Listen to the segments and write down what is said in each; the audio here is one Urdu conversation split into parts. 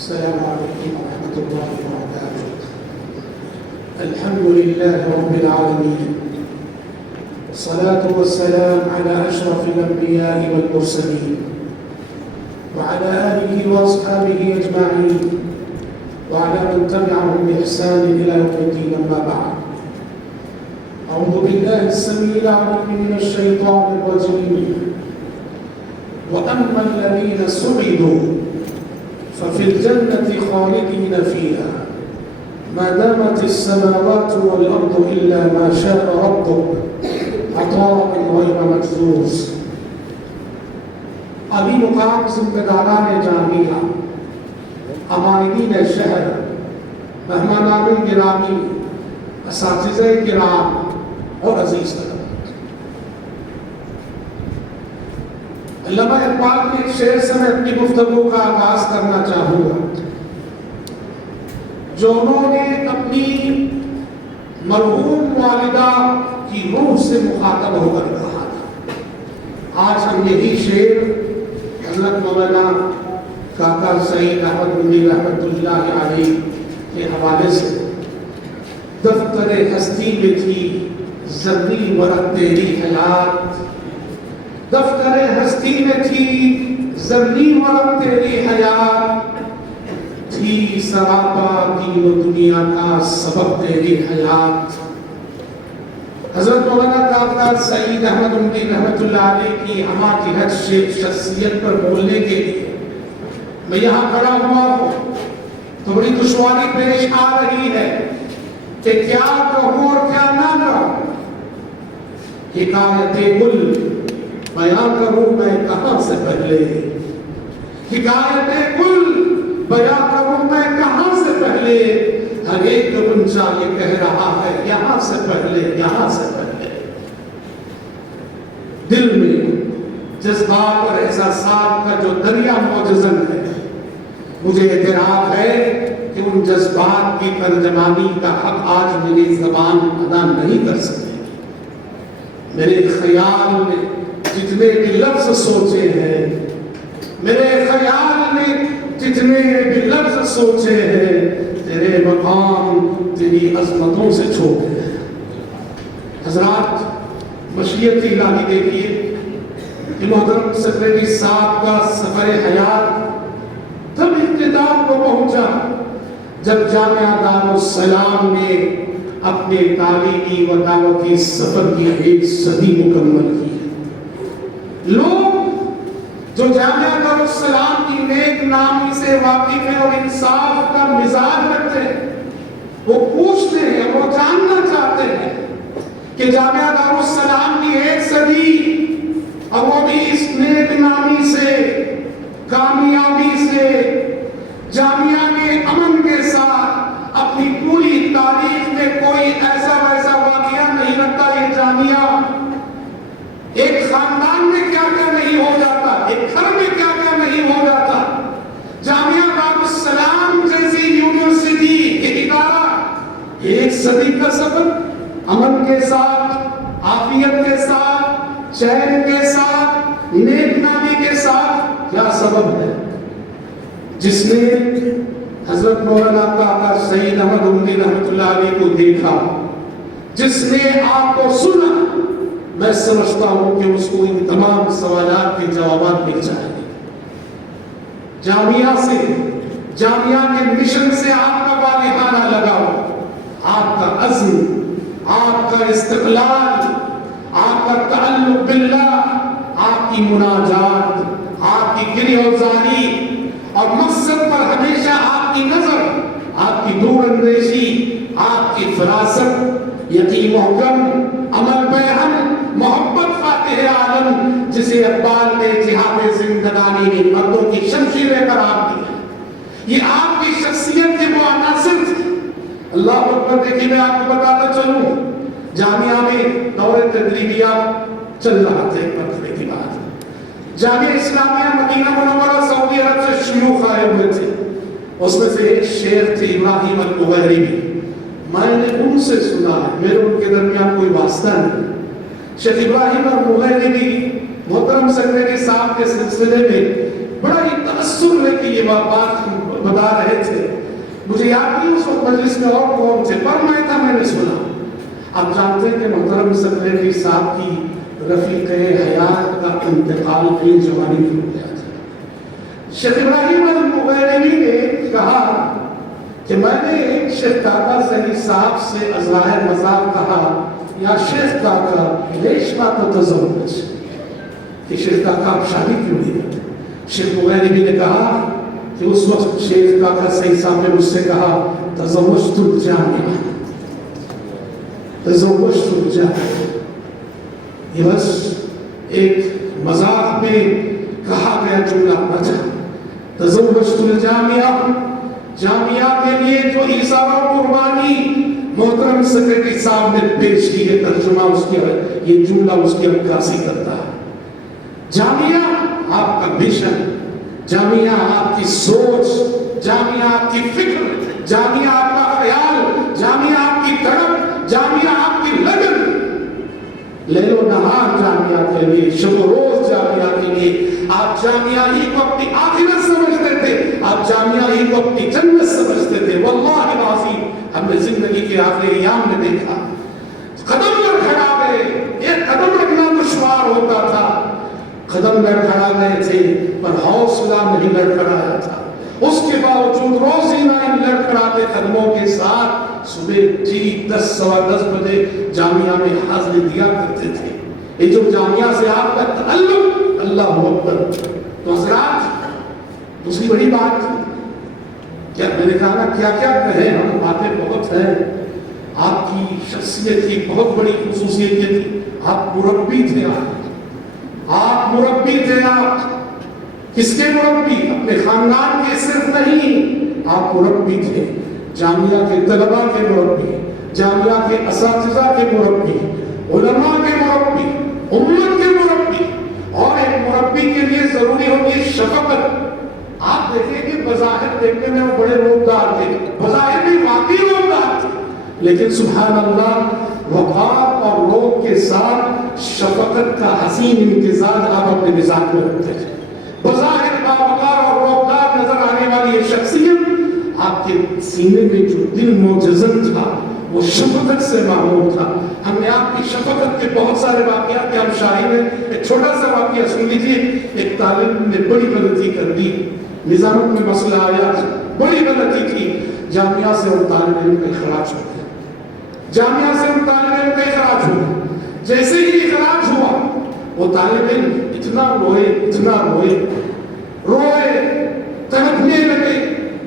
السلام عليكم ورحمة الله وبركاته. الحمد لله رب العالمين، والصلاة والسلام على أشرف الأنبياء والمرسلين وعلى آله وأصحابه أجمعين وعلى من تبعهم بإحسان إلى يوم الدين. أما بعد، أعوذ بالله السميع العليم من الشيطان الرجيم. وأما الذين سعدوا ففي الجنة خالدين فيها ما دامت السماوات والأرض إلا ما شاء ربك عطاء غير مجذوذ. علی مقام ذمہ جامعہ، عمائدین شہر، مہمانان گرامی، اساتذہ کرام اور عزیز طلباء، علامہ اقبال کے ایک شعر سے میں اپنی گفتگو کا آغاز کرنا چاہوں گا جو انہوں نے اپنی مرحوم والدہ کی روح سے مخاطب ہو کر کہا تھا۔ آج ہم یہی شعر حضرت مولانا کاکا سعید احمد مدنی رحمۃ اللہ علیہ کے حوالے سے دفتر ہستی میں تھی زرنی ورق تیری حیات، دفتر ہستی میں تھی زرنی ورق تیری حیات، تھی سراپا دین و دنیا کا سبق تیری حیات۔ حضرت مولانا کاکا سعید احمد مدنی رحمۃ اللہ علیہ کی ہمہ جہت شخصیت پر بولنے کے لیے میں یہاں کھڑا ہوا ہوں تو بڑی دشواری پیش آ رہی ہے کہ کیا کہوں اور کیا نہ کہوں۔ حکایت گل بیاں کروں میں کہاں سے پہلے، حکایت گل بیاں کروں میں کہاں سے پہلے، ہر ایک غنچہ یہ کہہ رہا ہے یہاں سے پہلے، یہاں سے پہلے۔ دل میں جذبات اور احساسات کا جو دریا موجزن ہے، مجھے اعتراف ہے کہ ان جذبات کی ترجمانی کا حق آج میری زبان ادا نہیں کر سکتی۔ میرے خیال میں جتنے بھی لفظ سوچے ہیں، میرے خیال میں جتنے بھی لفظ سوچے ہیں، تیرے مقام تیری عظمتوں سے چھوٹے ہیں۔ حضرات، مشیت الہی دیکھیے کہ محترم سیکریٹری صاحب کا سفر حیات تب اختتام کو پہنچا جب جامعہ دارالسلام نے اپنے تعلیمی و دعوتی سفر کی ایک صدی مکمل کی۔ لوگ جو جامعہ دارالسلام کی نیک نامی سے واقف ہیں اور انصاف کا مزاج رکھتے ہیں، وہ پوچھتے ہیں، وہ جاننا چاہتے ہیں کہ جامعہ دارالسلام کی ایک صدی اور وہ بھی اس نیک نامی سے، کامیابی سے، جامعہ نے امن کے ساتھ اپنی پوری تاریخ میں کوئی ایسا ویسا واقعہ نہیں رکھتا۔ یہ جامعہ ایک خاندان میں کیا کیا نہیں ہو جاتا، ایک گھر میں کیا کیا نہیں ہو جاتا۔ جامعہ دارالسلام جیسی یونیورسٹی، ایک ادارہ، ایک صدی کا سفر امن کے ساتھ، عافیت کے ساتھ، چین کے ساتھ، نیک نامی کے ساتھ، کیا سبب ہے جس نے حضرت مولانا کاکا سعید احمد مدنی رحمۃ اللہ علیہ کو دیکھا، جس نے آپ کو سنا؟ میں سمجھتا ہوں کہ اس کو ان تمام سوالات کے جوابات مل جائیں گے۔ جامعہ سے، جامعہ کے مشن سے آپ کا بالحانہ لگاؤ، آپ کا عزم، آپ کا استقلال، آپ کا تعلق باللہ، آپ کی مناجات، آپ کی گریہوزاری اور مقصد پر ہمیشہ آپ کی نظر، آپ کی دور اندیشی، آپ کی فراست، یقین محکم، عمل بیہم، محبت فاتح عالم، جسے اقبال نے جہاد زندگانی نے مردوں کی شمشیریں قرار دی۔ یہ آپ کی شخصیت کے وہ عناصر تھے۔ اللہ اکبر، دیکھیے میں آپ کو بتاتا چلوں، جامعہ میں دور تدریبیہ چل رہا تھا ایک مرتبہ کی بات۔ جامعہ اسلامیہ مدینہ منورہ سعودی عرب سے شیوخ آئے ہوئے تھے، اس میں سے ایک شیخ تھے ابراہیم المغیربی۔ میں نے ان سے سنا ہے، میرے ان کے درمیان کوئی واسطہ نہیں۔ شیخ ابراہیم المغیربی محترم سیکریٹری صاحب کے سلسلے میں بڑا ہی تأثر ہے کہ یہ بات بتا رہے تھے. مجھے یاد نہیں اس وقت مجلس میں اور کون تھے، پر میں تھا، میں نے سنا. آپ جانتے ہیں کہ محترم سیکریٹری صاحب کی رفیق حیات کا انتقال بھی جوانی میں ہو گیا تھا. شیخ ابراہیم المغیربی نے کہا کہ میں نے شیخ کاکا سعید صاحب سے ازراہ مزاق کہا یا شیخ کاکا لیش ما تتزوج، کہ شیخ کاکا آپ شادی کیوں نہیں کرتے؟ شیخ مغیربی نے کہا کہ اس وقت شیخ کاکا سعید صاحب نے مجھ سے کہا تزوجت الجامعہ، تزوجت الجامعہ. یہ بس ایک مذاق میں کہا گیا جملہ نہ تھا. تزوجت الجامعہ، جامعہ کے لیے جو ایثار و قربانی محترم سیکریٹری صاحب نے پیش کی ہے، ترجمہ اس کی یہ جملہ اس کی عکاسی کرتا ہے. جامعہ آپ کا مشن، جامعہ آپ کی سوچ، جامعہ آپ کی فکر، جامعہ آپ کا خیال، جامعہ آپ کی طرف، جامعہ آپ کی لگن، لیل و نہار جامعہ کے لیے، شب و روز جامعہ کے لیے. آپ جامعہ ہی کو اپنی آخرت سمجھتے تھے، آپ جامعہ ہی کو اپنی جنت سمجھتے تھے. واللہ العظیم ہم نے زندگی کے آخری ایام میں دیکھا قدم لڑکھڑا گئے، ایک قدم رکھنا دشوار ہوتا تھا. قدم لڑکھڑا گئے تھے پر حوصلہ نہیں لڑکھڑایا تھا. اس کے باوجود روزینہ ان لڑکھڑاتے قدموں کے ساتھ صبح 10 سوا 10 بجے جامعہ میں حاضری دیا کرتے تھے. یہ جو جامعہ سے آپ کا تعلق، اللہ اکبر. تو حضرات دوسری بڑی بات کیا میں نے کہا کیا کیا کہیں، ہم باتیں بہت ہیں. آپ کی شخصیت کی بہت بڑی خصوصیت یہ تھی، آپ مربی تھے. آپ مربی تھے. آپ کس کے مربی؟ اپنے خاندان کے صرف نہیں، آپ مربی تھے. جامعہ کے طلباء کے مربی، جامعہ کے اساتذہ کے مربی، علماء کے مربی، امت کے مربی. اور ایک مربی کے لیے ضروری ہوتی ہے شفقت. آپ دیکھیں کہ بظاہر دیکھنے میں وہ بڑے روبدار تھے، بظاہر بھی واقعی روبدار تھے، لیکن سبحان اللہ وقار اور روب کے ساتھ شفقت کا حسین امتزاج آپ اپنے مزاج میں رکھتے تھے. بظاہر باوقار اور روبدار نظر آنے والی یہ شخصیت، آپ کے سینے میں جو دل موجزن تھا وہ شفقت سے معمور تھا. ہم نے آپ کی شفقت کے بہت سارے واقعات کے ہم شاہد ہیں. ایک چھوٹا سا واقعہ سن لیجیے. ایک طالب نے بڑی غلطی کر دی، نظامت میں مسئلہ آیا، بڑی غلطی تھی. جامعہ سے وہ طالب علم کا اخراج ہو گیا. جامعہ سے وہ طالب علم کا اخراج ہوا. جیسے ہی اخراج ہوا وہ طالب علم اتنا روئے، اتنا روئے، تڑپنے لگے،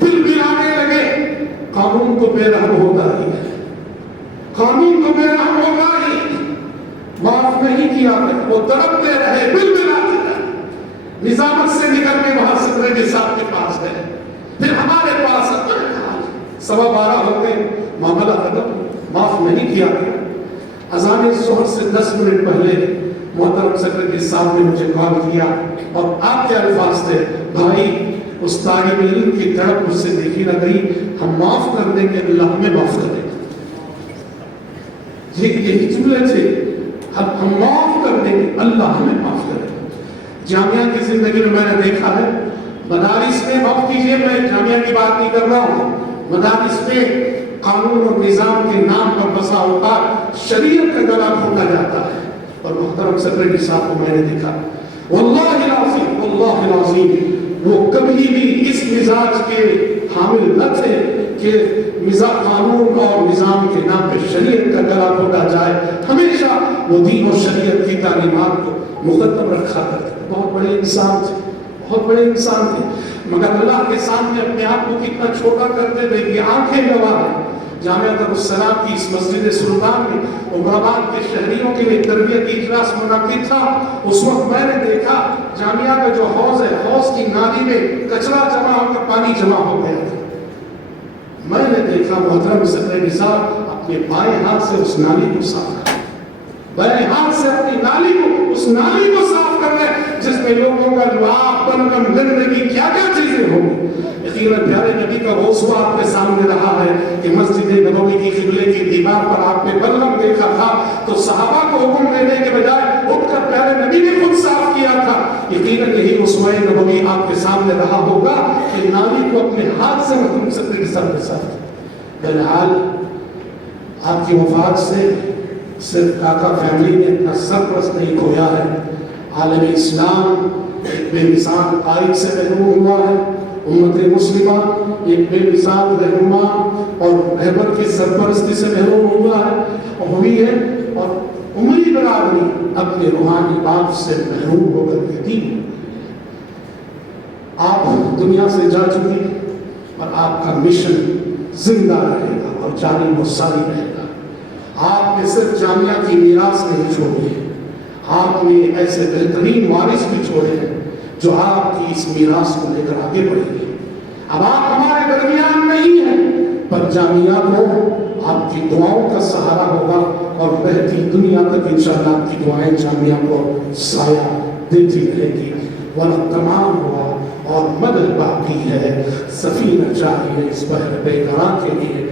بلبلانے لگے. قانون کو بے رحم ہوتا ہی ہے، قانون کو بے رحم ہوگا ہی، معاف نہیں کیا. وہ تڑپتے رہے، بلبلاتے رہے. نظامت سے نکل کے وہاں سیکریٹری صاحب کے پاس گئے، پھر ہمارے پاس 12:15 ہو گئے، معاملہ ختم، معاف نہیں کیا گیا. اذان ظہر سے 10 منٹ پہلے محترم سیکریٹری صاحب نے مجھے کال کیا اور آپ کے الفاظ تھے، بھائی اس طالب علم کی تڑپ مجھ سے دیکھی نہ گئی، ہم معاف کر دیں گے، اللہ ہمیں معاف کرے گا. یہی جملے تھے، ہم معاف کر دیں گے، اللہ ہمیں معاف کرے گا. جامعہ کی زندگی میں نے دیکھا ہے، مدارس میں معاف کیجیے، میں جامعہ کی بات نہیں کر رہا ہوں، مدارس میں قانون اور نظام کے نام پر بسا اوقات شریعت کا گلا گھونٹا جاتا ہے. اور محترم سیکریٹری صاحب کو میں نے دیکھا، واللہ العظیم، واللہ العظیم وہ کبھی بھی اس مزاج کے حامل نہ تھے کہ قانون اور نظام کے نام پہ شریعت کا گلا گھونٹا جائے. ہمیشہ وہ دین اور شریعت کی تعلیمات کو مقدم رکھا کرتے. بہت بڑے انسان تھے، بہت بڑے انسان تھے، مگر اللہ کے سامنے اپنے آپ کو کتنا چھوٹا کرتے تھے کہ آنکھیں گواہ ہیں. جامعہ دارالسلام کی اس مسجد سلطان میں عمرآباد کے شہریوں کے لیے تربیتی اجلاس منعقد تھا. اس وقت میں نے دیکھا جامعہ کا جو حوض ہے، حوض کی نالی میں کچرا جمع ہو کر پانی جمع ہو گیا تھا. میں نے دیکھا محترم سیکریٹری صاحب اپنے بائیں ہاتھ سے اس نالی کو صاف کر، بائیں ہاتھ سے اپنی نالی کو، اس نالی کو صاف کر رہے جس میں لوگوں کا لعاب، بلغم، گندگی، کیا کیا چیزیں ہوں گی. یقیناً پیارے نبی کا غسل آپ کے سامنے رہا ہے کہ مسجد نبوی کی قبلے کی دیوار پر آپ نے بلغم دیکھا تھا تو صحابہ کو حکم دینے کے بجائے اٹھ کر پیارے پیارے نبی نے خود صاف کیا تھا. یقیناً یہی اسوہ نبوی آپ کے سامنے رہا ہوگا کہ ناوی کو اپنے ہاتھ سے محمد صلی اللہ علیہ وسلم کے ساتھ. بہرحال آپ کی وفات سے صرف کاکا فیملی نے اپنا سرپرست نہیں کھویا ہے، عالم اسلام ایک بے مثال قائد سے محروم ہوا ہے. امت مسلمہ ایک بے مثال رہنما اور رہبر کی سرپرستی سے محروم ہوا ہے اور ہوئی ہے، اور امری برادری اپنے روحانی باپ سے محروم ہو کر کہتی ہے. آپ دنیا سے جا چکی اور آپ کا مشن زندہ رہے گا اور جاری و ساری رہے گا. آپ نے صرف جامعہ کی میراث نہیں چھوڑی، آپ نے ایسے بہترین وارث بھی چھوڑے ہیں جو آپ کی اس میراث کو لے کر آگے بڑھیں گے. اب آپ ہمارے درمیان نہیں ہیں، پر جامعہ کو آپ کی دعاؤں کا سہارا ہوگا اور بہتی دنیا تک انشاءاللہ آپ کی دعائیں جامعہ کو سایہ دیتی رہے گی. وقت تمام ہوا اور مدد باقی ہے. سفینہ چاہیے اس بحر بے قرار کے لیے.